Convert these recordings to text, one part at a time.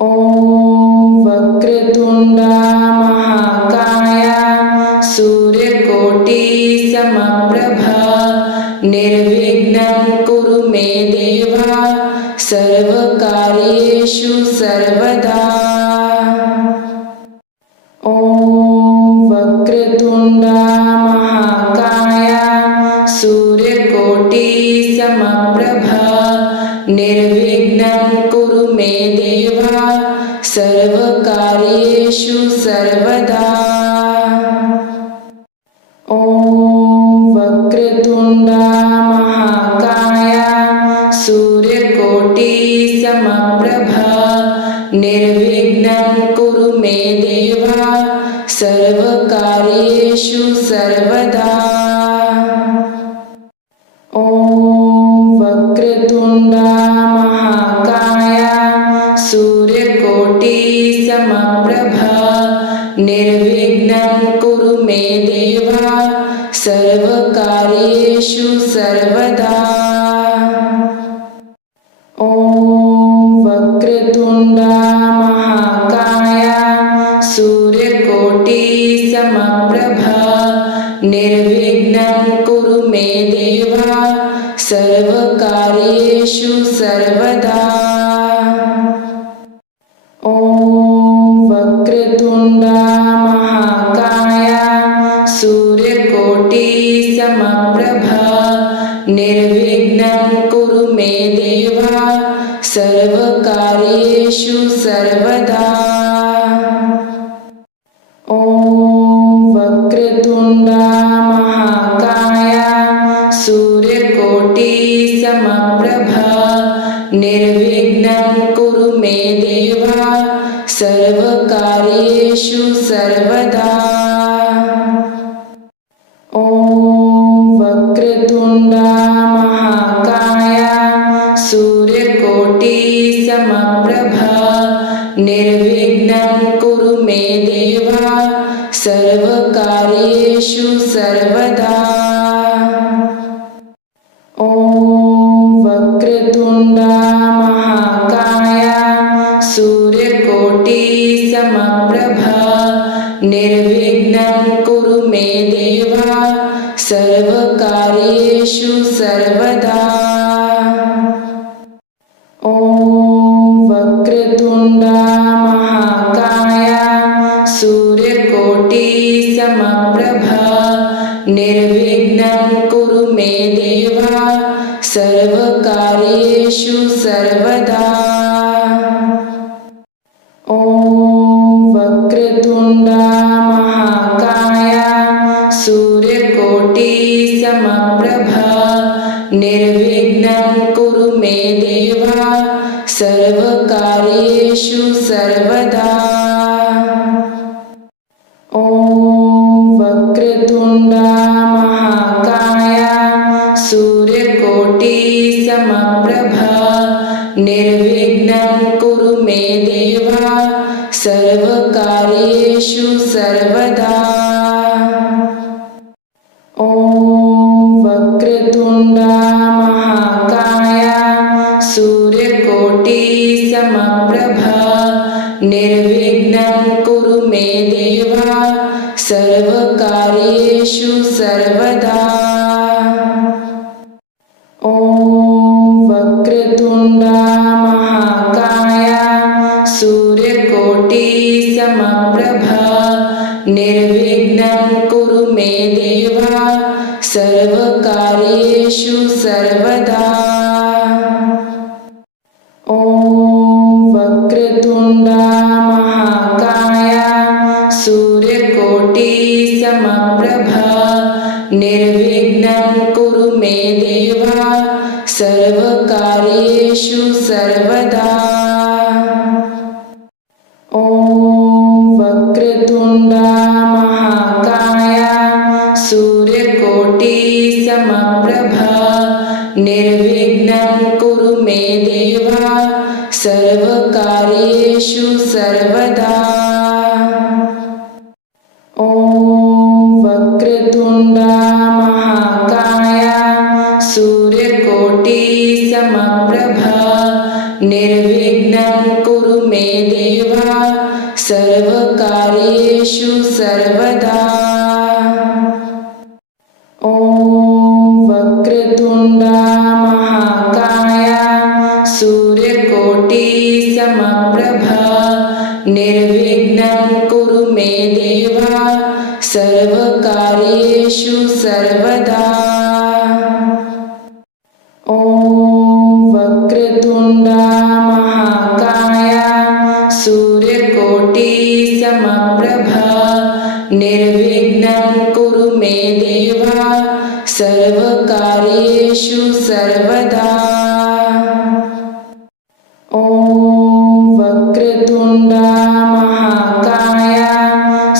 ॐ वक्रतुण्डा महाकाय सूर्यकोटि समप्रभा निर्विघ्नं कुरु मे देव सर्वकार्येषु सर्वदा। ॐ वक्रतुण्डा महाकाय सूर्यकोटि समप्रभा निर्विघ्नं कुरु मे देव सर्वकार्येषु सर्वदा। ॐ वक्रतुण्डा महाकाय सूर्यकोटि समप्रभा निर्विघ्नं कुरु मे देव सर्वकार्येषु सर्वदा। ॐ वक्रतुण्डा महाकाय सूर्यकोटि समप्रभा निर्विघ्नं कुरु मे देव सर्वकार्येषु सर्वदा। ॐ वक्रतुण्डा महाकाय सूर्यकोटि समप्रभा निर्विघ्नं कुरु मे देव सर्वकार्येषु सर्वदा। ॐ वक्रतुण्डा महाकाय सूर्यकोटि समप्रभा निर्विघ्नं कुरु मे देव सर्वकार्येषु सर्वदा। ॐ वक्रतुण्डा महाकाय सूर्यकोटि समप्रभा निर्विघ्नं कुरु मे देव सर्वकार्येषु सर्वदा। ॐ वक्रतुण्डा महाकाय सूर्यकोटि समप्रभा निर्विघ्नं कुरु मे देव सर्वकार्येषु सर्वदा। ॐ वक्रतुण्डा महाकाय सूर्यकोटि समप्रभा निर्विघ्नं कुरु मे देव सर्वकार्येषु सर्वदा। ॐ वक्रतुण्डा महाकाय सूर्यकोटि समप्रभा निर्विघ्नं कुरु मे देव सर्वकार्येषु सर्वदा। ॐ वक्रतुण्डा महाकाय सूर्यकोटि समप्रभा निर्विघ्नं कुरु मे देव सर्वकार्येषु सर्वदा। ॐ वक्रतुण्डा महाकाय सूर्यकोटि समप्रभा निर्विघ्नं कुरु मे देव सर्वकार्येषु सर्वदा। ॐ वक्रतुण्डा महाकाय सूर्यकोटि समप्रभा निर्विघ्नं कुरु मे देव सर्वकार्येषु सर्वदा। ॐ वक्रतुण्डा महाकाय सूर्यकोटि समप्रभा निर्विघ्नं कुरु मे देव सर्वकार्येषु सर्वदा। ॐ वक्रतुण्डा महाकाय सूर्यकोटि समप्रभा निर्विघ्नं कुरु मे देव सर्वकार्येषु सर्वदा। ॐ वक्रतुण्डा महाकाय सूर्यकोटि समप्रभा निर्विघ्नं कुरु मे देव सर्वकार्येषु सर्वदा। ॐ वक्रतुण्डा महाकाय सूर्यकोटि समप्रभा निर्विघ्नं कुरु मे देव सर्वकार्येषु सर्वदा। ॐ वक्रतुण्डा महाकाय सूर्यकोटिसमप्रभा निर्विघ्नं कुरु मे देव सर्वकार्येषु सर्वदा। ॐ वक्रतुण्डा महाकाय सूर्यकोटिसमप्रभा निर्विघ्नं कुरु मे देव सर्वकार्येषु सर्वदा। ॐ वक्रतुण्डा महाकाय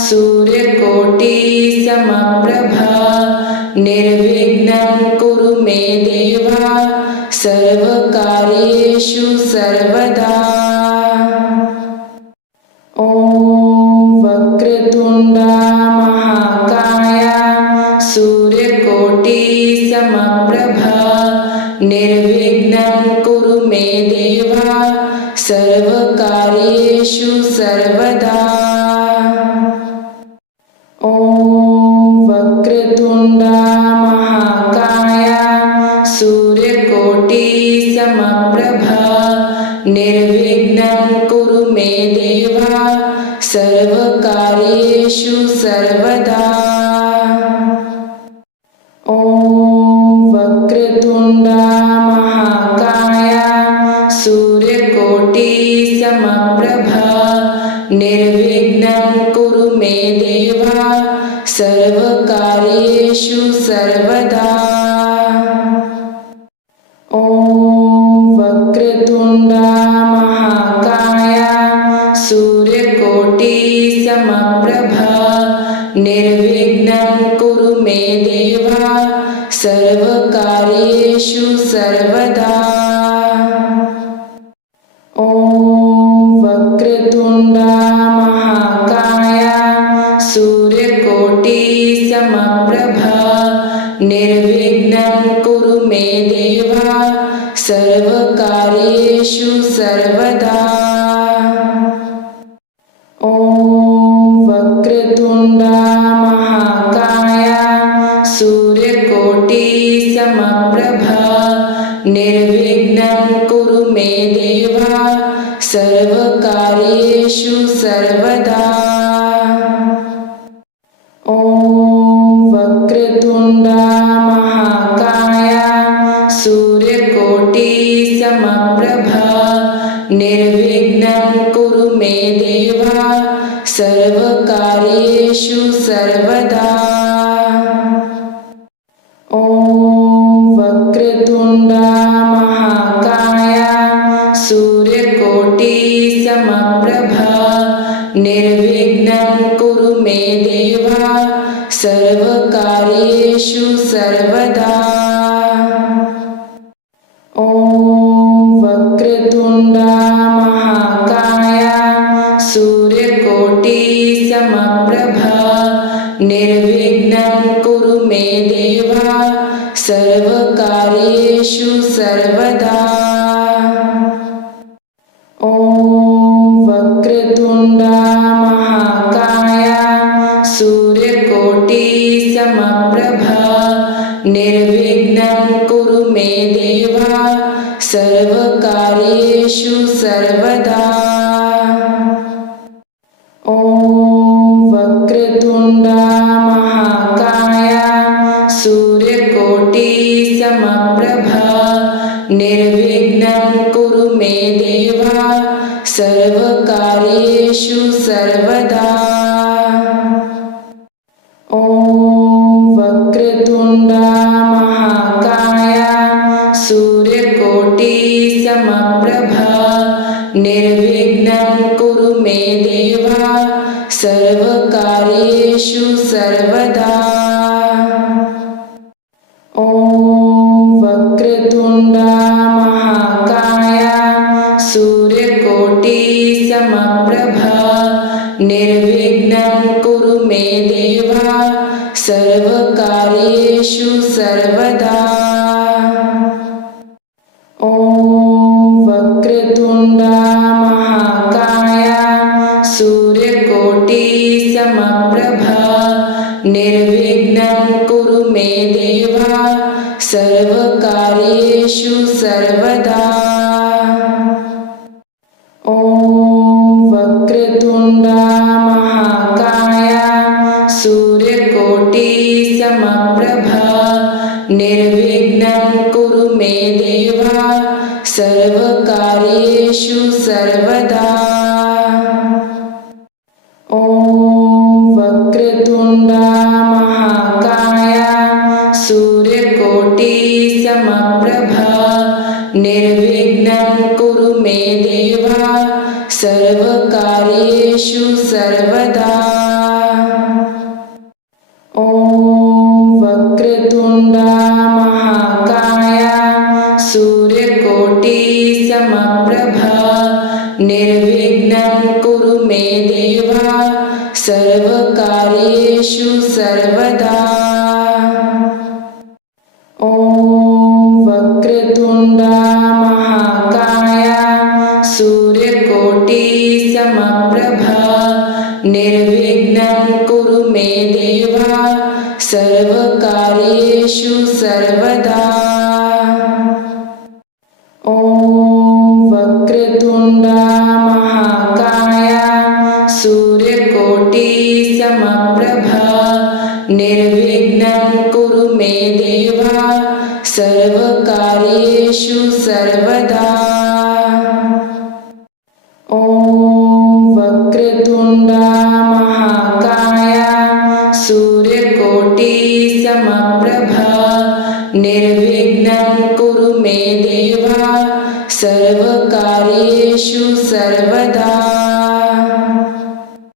सूर्यकोटिसमप्रभा निर्विघ्नं कुरु मे देव सर्वकार्येषु सर्वदा। ॐ वक्रतुण्डा महाकाय सूर्यकोटिसमप्रभा निर्विघ्नं कुरु मे देव सर्वकार्येषु सर्वदा। ॐ वक्रतुण्डा महाकाय सूर्यकोटिसमप्रभा निर्विघ्नं कुरु मे देव सर्वकार्येषु सर्वदा। ॐ वक्रतुण्डा महाकाय सूर्यकोटिसमप्रभा निर्विघ्नं कुरु मे देव सर्वकार्येषु सर्वदा। ॐ वक्रतुण्डा महाकाय सूर्यकोटिसमप्रभा निर्विघ्नं कुरु मे देव सर्वकार्येषु सर्वदा। ॐ वक्रतुण्डा महाकाय सूर्यकोटिसमप्रभा निर्विघ्नं कुरु मे देव सर्वकार्येषु सर्वदा। ॐ वक्रतुण्डा महाकाय सूर्यकोटिसमप्रभा निर्विघ्नं कुरु मे देव सर्वकार्येषु सर्वदा। ॐ वक्रतुण्डा महाकाय सूर्यकोटिसमप्रभा निर्विघ्नं कुरु मे देव सर्वकार्येषु सर्वदा। ॐ वक्रतुण्डा महाकाय सूर्यकोटिसमप्रभा निर्विघ्नं कुरु मे देव सर्वकार्येषु सर्वदा। ॐ वक्रतुण्डा महाकाय सूर्यकोटिसमप्रभा निर्विघ्नं कुरु मे देव सर्वकार्येषु सर्वदा। ॐ वक्रतुण्डा महाकाय सूर्यकोटिसमप्रभा निर्विघ्नं कुरु मे देव सर्वकार्येषु सर्वदा। ॐ वक्रतुण्डा महाकाय सूर्यकोटिसमप्रभा निर्विघ्नं कुरु मे देव सर्वकार्येषु सर्वदा। ॐ वक्रतुण्डा महाकाय सूर्यकोटिसमप्रभा निर्विघ्नं कुरु मे देव सर्वकार्येषु सर्वदा। ॐ वक्रतुण्डा महाकाय सूर्यकोटिसमप्रभा निर्विघ्नं कुरु मे देव सर्वकार्येषु सर्वदा। ॐ वक्रतुण्डा महाकाय समप्रभा निर्विघ्नं कुरु मे देव सर्वकार्येषु सर्वदा। ॐ वक्रतुण्डा महाकाय सूर्यकोटि समप्रभा निर्विघ्नं कुरु मे देव सर्वकार्येषु सर्वदा। ॐ वक्रतुण्डा महाकाय सूर्यकोटि समप्रभा निर्विघ्नं कुरु मे देव सर्वकार्येषु सर्वदा। ॐ वक्रतुण्डा महाकाय सूर्यकोटि समप्रभा निर्विघ्नं कुरु मे देव सर्वकार्येषु सर्वदा। ॐ वक्रतुण्डा महाकाय सूर्यकोटि समप्रभा निर्विघ्नं कुरु मे देव सर्वकार्येषु सर्वदा। ॐ वक्रतुण्डा महाकाय सूर्यकोटि समप्रभा निर्विघ्नं कुरु मे देव सर्वकार्येषु सर्वदा। ॐ वक्रतुण्डा महाकाय सूर्यकोटि समप्रभा निर्विघ्नं कुरु मे देव सर्वकार्येषु सर्वदा।